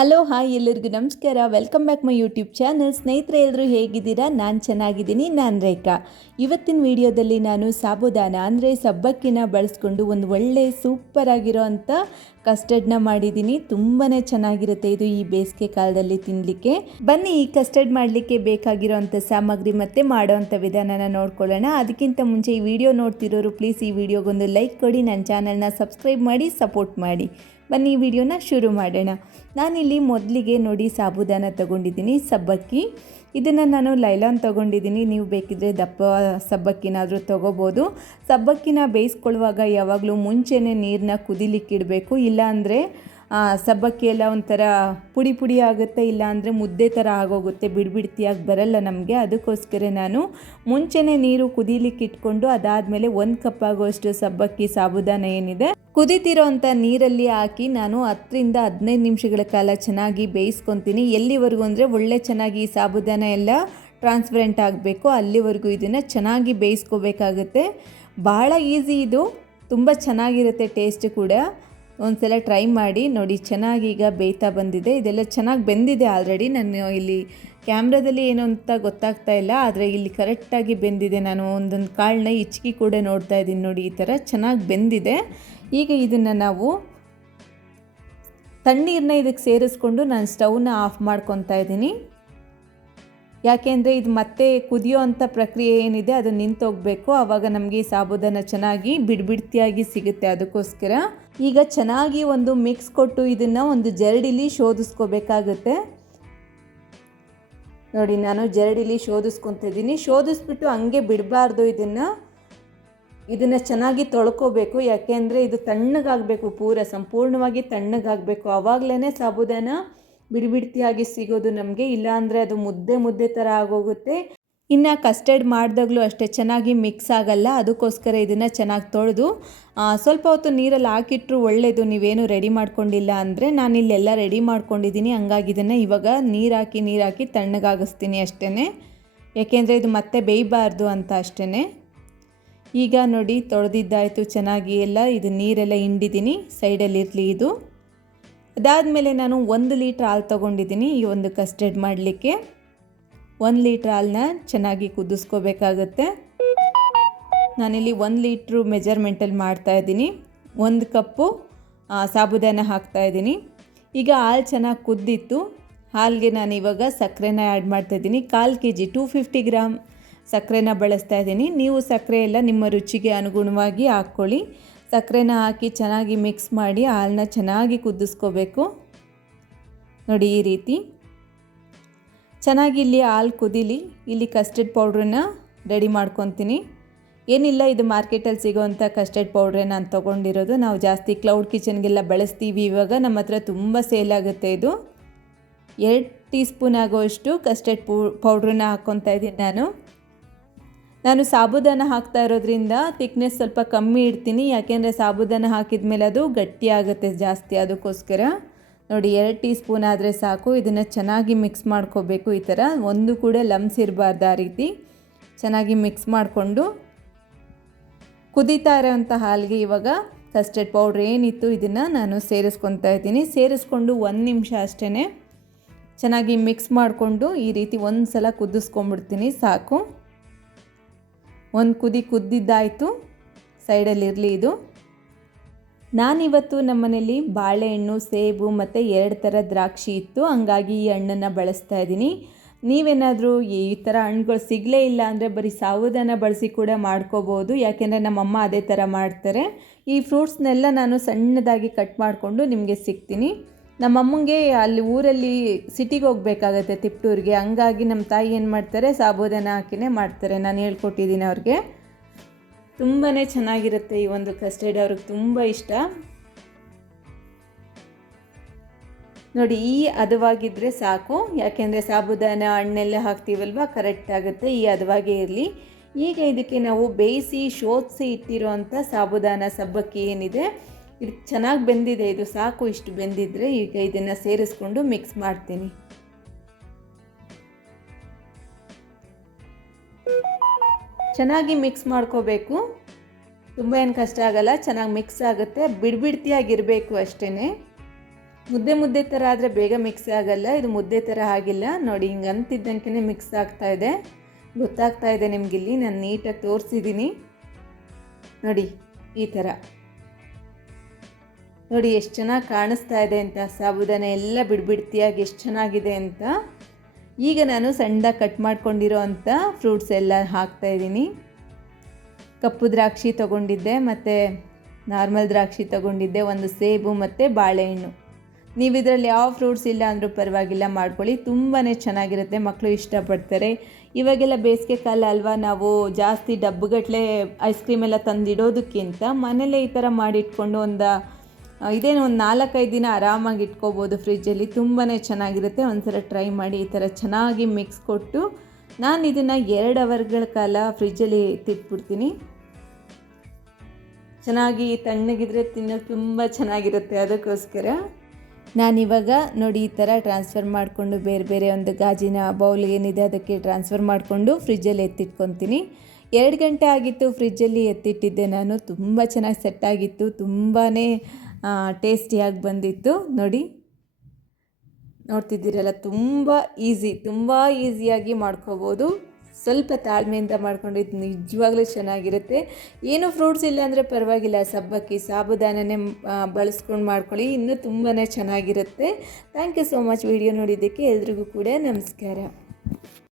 Hello, hi ಎಲ್ಲರಿಗೂ ನಮಸ್ಕಾರ. Welcome back my YouTube channel ಸ್ನೇಹಿತರೆ ಎಲ್ಲರೂ ಹೇಗಿದ್ದೀರಾ? ನಾನು ಚೆನ್ನಾಗಿದ್ದೀನಿ. ನಾನು ರೇಖಾ. ಇವತ್ತಿನ ವಿಡಿಯೋದಲ್ಲಿ ನಾನು ಸಾಬುದಾನ, ಅಂದರೆ ಸಬ್ಬಕ್ಕಿನ ಬಳಸ್ಕೊಂಡು ಒಂದು ಒಳ್ಳೆ ಸೂಪರ್ ಆಗಿರೋ ಅಂಥ ಕಸ್ಟರ್ಡ್ನ ಮಾಡಿದ್ದೀನಿ. ತುಂಬಾ ಚೆನ್ನಾಗಿರುತ್ತೆ ಇದು ಈ ಬೇಸಿಗೆ ಕಾಲದಲ್ಲಿ ತಿನ್ನಲಿಕ್ಕೆ ಬನ್ನಿ, ಈ ಕಸ್ಟರ್ಡ್ ಮಾಡಲಿಕ್ಕೆ ಬೇಕಾಗಿರೋವಂಥ ಸಾಮಗ್ರಿ ಮತ್ತು ಮಾಡೋವಂಥ ವಿಧಾನನ ನೋಡ್ಕೊಳ್ಳೋಣ. ಅದಕ್ಕಿಂತ ಮುಂಚೆ ಈ ವಿಡಿಯೋ ನೋಡ್ತಿರೋರು ಪ್ಲೀಸ್ ಈ ವಿಡಿಯೋಗೊಂದು ಲೈಕ್ ಕೊಡಿ. ನನ್ನ ಚಾನಲ್ನ ಸಬ್ಸ್ಕ್ರೈಬ್ ಮಾಡಿ ಸಪೋರ್ಟ್ ಮಾಡಿ. ಬನ್ನಿ, ವಿಡಿಯೋನ ಶುರು ಮಾಡೋಣ. ನಾನಿಲ್ಲಿ ಮೊದಲಿಗೆ ನೋಡಿ ಸಾಬುದಾನ ತಗೊಂಡಿದ್ದೀನಿ, ಸಬ್ಬಕ್ಕಿ. ಇದನ್ನು ನಾನು ಲೈಲಾನ್ ತೊಗೊಂಡಿದ್ದೀನಿ. ನೀವು ಬೇಕಿದ್ದರೆ ದಪ್ಪ ಸಬ್ಬಕ್ಕಿನಾದರೂ ತೊಗೋಬೋದು. ಸಬ್ಬಕ್ಕಿನ ಬೇಯಿಸ್ಕೊಳ್ಳುವಾಗ ಯಾವಾಗಲೂ ಮುಂಚೆನೇ ನೀರನ್ನ ಕುದಿಲಿಕ್ಕಿಡಬೇಕು ಇಲ್ಲಾಂದರೆ ಸಬ್ಬಕ್ಕಿ ಎಲ್ಲ ಒಂಥರ ಪುಡಿ ಪುಡಿ ಆಗುತ್ತೆ ಇಲ್ಲಾಂದರೆ ಮುದ್ದೆ ಥರ ಆಗೋಗುತ್ತೆ, ಬಿಡ್ಬಿಡ್ತಿಯಾಗಿ ಬರಲ್ಲ ನಮಗೆ. ಅದಕ್ಕೋಸ್ಕರ ನಾನು ಮುಂಚೆನೇ ನೀರು ಕುದೀಲಿಕ್ಕೆ ಇಟ್ಕೊಂಡು ಅದಾದಮೇಲೆ ಒಂದು ಕಪ್ ಆಗೋಷ್ಟು ಸಬ್ಬಕ್ಕಿ, ಸಾಬುದಾನ ಏನಿದೆ ಕುದೀತಿರೋ ಅಂಥ ನೀರಲ್ಲಿ ಹಾಕಿ ನಾನು ಹತ್ತರಿಂದ ಹದಿನೈದು ನಿಮಿಷಗಳ ಕಾಲ ಚೆನ್ನಾಗಿ ಬೇಯಿಸ್ಕೊತೀನಿ. ಎಲ್ಲಿವರೆಗೂ ಅಂದರೆ ಒಳ್ಳೆ ಚೆನ್ನಾಗಿ ಸಾಬುದಾನ ಎಲ್ಲ ಟ್ರಾನ್ಸ್ಪರೆಂಟ್ ಆಗಬೇಕು. ಅಲ್ಲಿವರೆಗೂ ಇದನ್ನು ಚೆನ್ನಾಗಿ ಬೇಯಿಸ್ಕೋಬೇಕಾಗುತ್ತೆ. ಭಾಳ ಈಸಿ ಇದು. ತುಂಬ ಚೆನ್ನಾಗಿರುತ್ತೆ ಟೇಸ್ಟ್ ಕೂಡ. ಒಂದ್ಸಲ ಟ್ರೈ ಮಾಡಿ ನೋಡಿ, ಚೆನ್ನಾಗಿ ಈಗ ಬೇಯ್ತಾ ಬಂದಿದೆ. ಇದೆಲ್ಲ ಚೆನ್ನಾಗಿ ಬೆಂದಿದೆ ಆಲ್ರೆಡಿ ನಾನು ಇಲ್ಲಿ ಕ್ಯಾಮ್ರಾದಲ್ಲಿ ಏನು ಅಂತ ಗೊತ್ತಾಗ್ತಾ ಇಲ್ಲ, ಆದರೆ ಇಲ್ಲಿ ಕರೆಕ್ಟಾಗಿ ಬೆಂದಿದೆ. ನಾನು ಒಂದೊಂದು ಕಾಳನ್ನ ಇಚ್ಕಿ ಕೂಡ ನೋಡ್ತಾ ಇದ್ದೀನಿ ನೋಡಿ, ಈ ಥರ ಚೆನ್ನಾಗಿ ಬೆಂದಿದೆ. ಈಗ ಇದನ್ನು ನಾವು ತಣ್ಣೀರನ್ನ ಇದಕ್ಕೆ ಸೇರಿಸ್ಕೊಂಡು ನಾನು ಸ್ಟವ್ನ ಆಫ್ ಮಾಡ್ಕೊತಾ ಇದ್ದೀನಿ. ಯಾಕೆಂದರೆ ಇದು ಮತ್ತೆ ಕುದಿಯೋ ಅಂಥ ಪ್ರಕ್ರಿಯೆ ಏನಿದೆ, ಅದು ನಿಂತೋಗಬೇಕು. ಆವಾಗ ನಮಗೆ ಸಾಬೂದಾನ ಚೆನ್ನಾಗಿ ಬಿಡ್ಬಿಡ್ತಿಯಾಗಿ ಸಿಗುತ್ತೆ ಅದಕ್ಕೋಸ್ಕರ. ಈಗ ಚೆನ್ನಾಗಿ ಒಂದು ಮಿಕ್ಸ್ ಕೊಟ್ಟು ಇದನ್ನು ಒಂದು ಜರಡಿಲಿ ಶೋಧಿಸ್ಕೋಬೇಕಾಗುತ್ತೆ. ನೋಡಿ, ನಾನು ಜರಡಿಲಿ ಶೋಧಿಸ್ಕೊತಿದ್ದೀನಿ. ಶೋಧಿಸ್ಬಿಟ್ಟು ಹಂಗೆ ಬಿಡಬಾರ್ದು ಇದನ್ನು. ಇದನ್ನು ಚೆನ್ನಾಗಿ ತೊಳ್ಕೊಬೇಕು. ಯಾಕೆಂದರೆ ಇದು ತಣ್ಣಗಾಗಬೇಕು ಪೂರ, ಸಂಪೂರ್ಣವಾಗಿ ತಣ್ಣಗಾಗಬೇಕು. ಆವಾಗಲೇ ಸಾಬುದಾನ ಬಿಡಿಬಿಡ್ತಿಯಾಗಿ ಸಿಗೋದು ನಮಗೆ. ಇಲ್ಲಾಂದರೆ ಅದು ಮುದ್ದೆ ಮುದ್ದೆ ಥರ ಆಗೋಗುತ್ತೆ. ಇನ್ನು ಕಸ್ಟರ್ಡ್ ಮಾಡಿದಾಗಲೂ ಅಷ್ಟೇ ಚೆನ್ನಾಗಿ ಮಿಕ್ಸ್ ಆಗಲ್ಲ. ಅದಕ್ಕೋಸ್ಕರ ಇದನ್ನು ಚೆನ್ನಾಗಿ ತೊಳೆದು ಸ್ವಲ್ಪ ಹೊತ್ತು ನೀರಲ್ಲಿ ಹಾಕಿಟ್ರು ಒಳ್ಳೆಯದು ನೀವೇನು ರೆಡಿ ಮಾಡ್ಕೊಂಡಿಲ್ಲ ಅಂದರೆ ನಾನು ಇಲ್ಲೆಲ್ಲ ರೆಡಿ ಮಾಡ್ಕೊಂಡಿದ್ದೀನಿ ಹಂಗಾಗಿ ಇದನ್ನು ಇವಾಗ ನೀರು ಹಾಕಿ ನೀರು ಹಾಕಿ ತಣ್ಣಗಾಗಿಸ್ತೀನಿ ಅಷ್ಟೇ ಯಾಕೆಂದರೆ ಇದು ಮತ್ತೆ ಬೇಯಬಾರ್ದು ಅಂತ ಅಷ್ಟೇ ಈಗ ನೋಡಿ ತೊಳೆದಿದ್ದಾಯಿತು ಚೆನ್ನಾಗಿ ಎಲ್ಲ. ಇದು ನೀರೆಲ್ಲ ಹಿಂಡಿದ್ದೀನಿ. ಸೈಡಲ್ಲಿರಲಿ ಇದು. ಅದಾದಮೇಲೆ ನಾನು ಒಂದು ಲೀಟ್ರ್ ಹಾಲು ತೊಗೊಂಡಿದ್ದೀನಿ ಈ ಒಂದು ಕಸ್ಟರ್ಡ್ ಮಾಡಲಿಕ್ಕೆ. ಒಂದು ಲೀಟ್ರ್ ಹಾಲನ್ನ ಚೆನ್ನಾಗಿ ಕುದಿಸ್ಕೋಬೇಕಾಗತ್ತೆ. ನಾನಿಲ್ಲಿ ಒಂದು ಲೀಟ್ರು ಮೆಜರ್ಮೆಂಟಲ್ಲಿ ಮಾಡ್ತಾಯಿದ್ದೀನಿ ಒಂದು ಕಪ್ಪು ಸಾಬುದಾನ ಹಾಕ್ತಾಯಿದ್ದೀನಿ ಈಗ ಹಾಲು ಚೆನ್ನಾಗಿ ಕುದ್ದಿತ್ತು. ಹಾಲಿಗೆ ನಾನು ಇವಾಗ ಸಕ್ಕರೆನ ಆ್ಯಡ್ ಮಾಡ್ತಾಯಿದ್ದೀನಿ ಕಾಲು K G two fifty gram. ಸಕ್ಕರೆನ ಬಳಸ್ತಾ ಇದ್ದೀನಿ. ನೀವು ಸಕ್ಕರೆ ಎಲ್ಲ ನಿಮ್ಮ ರುಚಿಗೆ ಅನುಗುಣವಾಗಿ ಹಾಕ್ಕೊಳ್ಳಿ. ಸಕ್ಕರೆನ ಹಾಕಿ ಚೆನ್ನಾಗಿ ಮಿಕ್ಸ್ ಮಾಡಿ ಹಾಲನ್ನ ಚೆನ್ನಾಗಿ ಕುದಿಸ್ಕೋಬೇಕು. ನೋಡಿ ಈ ರೀತಿ. ಚೆನ್ನಾಗಿ ಇಲ್ಲಿ ಹಾಲು ಕುದೀಲಿ. ಇಲ್ಲಿ ಕಸ್ಟರ್ಡ್ ಪೌಡ್ರನ್ನ ರೆಡಿ ಮಾಡ್ಕೊತೀನಿ. ಏನಿಲ್ಲ, ಇದು ಮಾರ್ಕೆಟಲ್ಲಿ ಸಿಗೋವಂಥ ಕಸ್ಟರ್ಡ್ ಪೌಡ್ರೇ ನಾನು ತೊಗೊಂಡಿರೋದು. ನಾವು ಜಾಸ್ತಿ ಕ್ಲೌಡ್ ಕಿಚನ್ಗೆಲ್ಲ ಬಳಸ್ತೀವಿ. ಇವಾಗ ನಮ್ಮ ಹತ್ರ ತುಂಬ ಸೇಲ್ ಆಗುತ್ತೆ ಇದು. ಎರಡು ಟೀ ಸ್ಪೂನ್ ಆಗೋಷ್ಟು ಕಸ್ಟರ್ಡ್ ಪೌ ಪೌಡ್ರನ್ನ ಹಾಕ್ಕೊತಾ ಇದ್ದೀನಿ ನಾನು. ನಾನು ಸಾಬುದಾನ ಹಾಕ್ತಾ ಇರೋದ್ರಿಂದ ತಿಕ್ನೆಸ್ ಸ್ವಲ್ಪ ಕಮ್ಮಿ ಇಡ್ತೀನಿ. ಯಾಕೆಂದರೆ ಸಾಬುದಾನ ಹಾಕಿದ ಮೇಲೆ ಅದು ಗಟ್ಟಿಯಾಗುತ್ತೆ ಜಾಸ್ತಿ. ಅದಕ್ಕೋಸ್ಕರ ನೋಡಿ, ಎರಡು ಟೀ ಸ್ಪೂನ್ ಆದರೆ ಸಾಕು. ಇದನ್ನು ಚೆನ್ನಾಗಿ ಮಿಕ್ಸ್ ಮಾಡ್ಕೋಬೇಕು ಈ ಥರ ಒಂದು ಕೂಡ ಲಮ್ಸ್ ಇರಬಾರ್ದು ಆ ರೀತಿ. ಚೆನ್ನಾಗಿ ಮಿಕ್ಸ್ ಮಾಡಿಕೊಂಡು ಕುದೀತಾ ಇರೋವಂಥ ಹಾಲಿಗೆ ಇವಾಗ ಕಸ್ಟರ್ಡ್ ಪೌಡ್ರ್ ಏನಿತ್ತು ಇದನ್ನು ನಾನು ಸೇರಿಸ್ಕೊತಾ ಇದ್ದೀನಿ. ಸೇರಿಸ್ಕೊಂಡು ಒಂದು ನಿಮಿಷ ಅಷ್ಟೇ ಚೆನ್ನಾಗಿ ಮಿಕ್ಸ್ ಮಾಡಿಕೊಂಡು ಈ ರೀತಿ ಒಂದು ಸಲ ಕುದಿಸ್ಕೊಂಡ್ಬಿಡ್ತೀನಿ. ಸಾಕು. ಒಂದು ಕುದಿ ಕುದ್ದಿದ್ದಾಯಿತು. ಸೈಡಲ್ಲಿರಲಿ ಇದು. ನಾನಿವತ್ತು ನಮ್ಮನೇಲಿ ಬಾಳೆಹಣ್ಣು, ಸೇಬು ಮತ್ತು ಎರಡು ಥರ ದ್ರಾಕ್ಷಿ ಇತ್ತು. ಹಂಗಾಗಿ ಈ ಹಣ್ಣನ್ನು ಬಳಸ್ತಾ ಇದ್ದೀನಿ. ನೀವೇನಾದರೂ ಈ ಥರ ಹಣ್ಣುಗಳು ಸಿಗಲೇ ಇಲ್ಲ ಅಂದರೆ ಬರೀ ಸಾವುದನ್ನು ಬಳಸಿ ಕೂಡ ಮಾಡ್ಕೋಬೋದು. ಯಾಕೆಂದರೆ ನಮ್ಮಮ್ಮ ಅದೇ ಥರ ಮಾಡ್ತಾರೆ. ಈ ಫ್ರೂಟ್ಸ್ನೆಲ್ಲ ನಾನು ಸಣ್ಣದಾಗಿ ಕಟ್ ಮಾಡಿಕೊಂಡು ನಿಮಗೆ ಸಿಗ್ತೀನಿ. ನಮ್ಮಮ್ಮಂಗೆ ಅಲ್ಲಿ ಊರಲ್ಲಿ ಸಿಟಿಗೆ ಹೋಗ್ಬೇಕಾಗತ್ತೆ ತಿಪ್ಟೂರಿಗೆ. ಹಂಗಾಗಿ ನಮ್ಮ ತಾಯಿ ಏನು ಮಾಡ್ತಾರೆ ಸಾಬೂದಾನ ಹಾಕಿನೇ ಮಾಡ್ತಾರೆ. ನಾನು ಹೇಳ್ಕೊಟ್ಟಿದ್ದೀನಿ ಅವ್ರಿಗೆ. ತುಂಬಾ ಚೆನ್ನಾಗಿರುತ್ತೆ ಈ ಒಂದು ಕಸ್ಟರ್ಡ್ ಅವ್ರಿಗೆ ತುಂಬ ಇಷ್ಟ. ನೋಡಿ, ಈ ಹದವಾಗಿದ್ದರೆ ಸಾಕು. ಯಾಕೆಂದರೆ ಸಾಬುದಾನ ಹಣ್ಣೆಲ್ಲ ಹಾಕ್ತೀವಲ್ವ ಕರೆಕ್ಟ್ ಆಗುತ್ತೆ ಈ ಹದವಾಗೇ ಇರಲಿ. ಈಗ ಇದಕ್ಕೆ ನಾವು ಬೇಯಿಸಿ ಶೋಧಿಸಿ ಇಟ್ಟಿರೋ ಅಂಥ ಸಾಬುದಾನ ಸಬ್ಬಕ್ಕಿ ಏನಿದೆ ಇದು ಚೆನ್ನಾಗಿ ಬೆಂದಿದೆ, ಇದು ಸಾಕು ಇಷ್ಟು ಬೆಂದಿದ್ರೆ ಈಗ ಇದನ್ನು ಸೇರಿಸ್ಕೊಂಡು ಮಿಕ್ಸ್ ಮಾಡ್ತೀನಿ. ಚೆನ್ನಾಗಿ ಮಿಕ್ಸ್ ಮಾಡ್ಕೋಬೇಕು. ತುಂಬ ಏನು ಕಷ್ಟ ಆಗಲ್ಲ, ಚೆನ್ನಾಗಿ ಮಿಕ್ಸ್ ಆಗುತ್ತೆ. ಬಿಡ್ಬಿಡ್ತಿಯಾಗಿರಬೇಕು ಅಷ್ಟೇ ಮುದ್ದೆ ಮುದ್ದೆ ಥರ ಆದರೆ ಬೇಗ ಮಿಕ್ಸ್ ಆಗಲ್ಲ, ಇದು ಮುದ್ದೆ ಥರ ಆಗಿಲ್ಲ. ನೋಡಿ, ಹಿಂಗೆ ಅಂತಿದ್ದಂಗೆ ಮಿಕ್ಸ್ ಆಗ್ತಾ ಇದೆ. ಗೊತ್ತಾಗ್ತಾ ಇದೆ ನಿಮಗಿಲ್ಲಿ, ನಾನು ನೀಟಾಗಿ ತೋರಿಸಿದ್ದೀನಿ ನೋಡಿ, ಈ ಥರ ನೋಡಿ, ಎಷ್ಟು ಚೆನ್ನಾಗಿ ಕಾಣಿಸ್ತಾ ಇದೆ ಅಂತ, ಸಾಬುದಾನ ಎಲ್ಲ ಬಿಡ್ಬಿಡ್ತಿಯಾಗಿ ಎಷ್ಟು ಚೆನ್ನಾಗಿದೆ ಅಂತ. ಈಗ ನಾನು ಸಣ್ಣದಾಗಿ ಕಟ್ ಮಾಡ್ಕೊಂಡಿರೋ ಅಂಥ ಫ್ರೂಟ್ಸ್ ಎಲ್ಲ ಹಾಕ್ತಾಯಿದ್ದೀನಿ ಕಪ್ಪು ದ್ರಾಕ್ಷಿ ತೊಗೊಂಡಿದ್ದೆ, ಮತ್ತು ನಾರ್ಮಲ್ ದ್ರಾಕ್ಷಿ ತೊಗೊಂಡಿದ್ದೆ, ಒಂದು ಸೇಬು ಮತ್ತು ಬಾಳೆಹಣ್ಣು. ನೀವು ಇದರಲ್ಲಿ ಯಾವ ಫ್ರೂಟ್ಸ್ ಇಲ್ಲ ಅಂದರೂ ಪರವಾಗಿಲ್ಲ, ಮಾಡ್ಕೊಳ್ಳಿ. ತುಂಬಾ ಚೆನ್ನಾಗಿರುತ್ತೆ ಮಕ್ಕಳು ಇಷ್ಟಪಡ್ತಾರೆ. ಇವಾಗೆಲ್ಲ ಬೇಸಿಗೆ ಕಾಲ ಅಲ್ವಾ, ನಾವು ಜಾಸ್ತಿ ಡಬ್ಬುಗಟ್ಟಲೆ ಐಸ್ ಕ್ರೀಮ್ ಎಲ್ಲ ತಂದಿಡೋದಕ್ಕಿಂತ ಮನೇಲೇ ಈ ಥರ ಮಾಡಿಟ್ಕೊಂಡು ಒಂದು ಇದೇನು ಒಂದು ನಾಲ್ಕೈದು ದಿನ ಆರಾಮಾಗಿ ಇಟ್ಕೋಬೋದು ಫ್ರಿಜ್ಜಲ್ಲಿ. ತುಂಬಾ ಚೆನ್ನಾಗಿರುತ್ತೆ. ಒಂದ್ಸಲ ಟ್ರೈ ಮಾಡಿ ಈ ಥರ ಚೆನ್ನಾಗಿ ಮಿಕ್ಸ್ ಕೊಟ್ಟು ನಾನು ಇದನ್ನು ಎರಡು ಅವರ್ಗಳ ಕಾಲ ಫ್ರಿಜ್ಜಲ್ಲಿ ತಿಟ್ಬಿಡ್ತೀನಿ ಚೆನ್ನಾಗಿ ತಣ್ಣಗಿದ್ರೆ ತಿನ್ನೋದು ತುಂಬ ಚೆನ್ನಾಗಿರುತ್ತೆ ಅದಕ್ಕೋಸ್ಕರ. ನಾನಿವಾಗ ನೋಡಿ ಈ ಥರ ಟ್ರಾನ್ಸ್ಫರ್ ಮಾಡಿಕೊಂಡು ಬೇರೆ ಬೇರೆ ಒಂದು ಗಾಜಿನ ಬೌಲ್ ಏನಿದೆ ಅದಕ್ಕೆ ಟ್ರಾನ್ಸ್ಫರ್ ಮಾಡಿಕೊಂಡು ಫ್ರಿಜ್ಜಲ್ಲಿ ಎತ್ತಿಟ್ಕೊತೀನಿ. ಎರಡು ಗಂಟೆ ಆಗಿತ್ತು ಫ್ರಿಜ್ಜಲ್ಲಿ ಎತ್ತಿಟ್ಟಿದ್ದೆ ನಾನು. ತುಂಬ ಚೆನ್ನಾಗಿ ಸೆಟ್ ಆಗಿತ್ತು. ತುಂಬಾ ಟೇಸ್ಟಿಯಾಗಿ ಬಂದಿತ್ತು. ನೋಡಿ, ನೋಡ್ತಿದ್ದೀರಲ್ಲ, ತುಂಬ ಈಸಿ, ತುಂಬ ಈಸಿಯಾಗಿ ಮಾಡ್ಕೋಬೋದು. ಸ್ವಲ್ಪ ತಾಳ್ಮೆಯಿಂದ ಮಾಡ್ಕೊಂಡಿದ್ದು ನಿಜವಾಗ್ಲೂ ಚೆನ್ನಾಗಿರುತ್ತೆ. ಏನು ಫ್ರೂಟ್ಸ್ ಇಲ್ಲ ಅಂದರೆ ಪರವಾಗಿಲ್ಲ, ಸಬ್ಬಕ್ಕಿ, ಸಾಬುದಾನನೇ ಬಳಸ್ಕೊಂಡು ಮಾಡ್ಕೊಳ್ಳಿ, ಇನ್ನೂ ತುಂಬಾ ಚೆನ್ನಾಗಿರುತ್ತೆ. Thank you so much, video ನೋಡಿದ್ದಕ್ಕೆ ಎಲ್ರಿಗೂ ಕೂಡ ನಮಸ್ಕಾರ.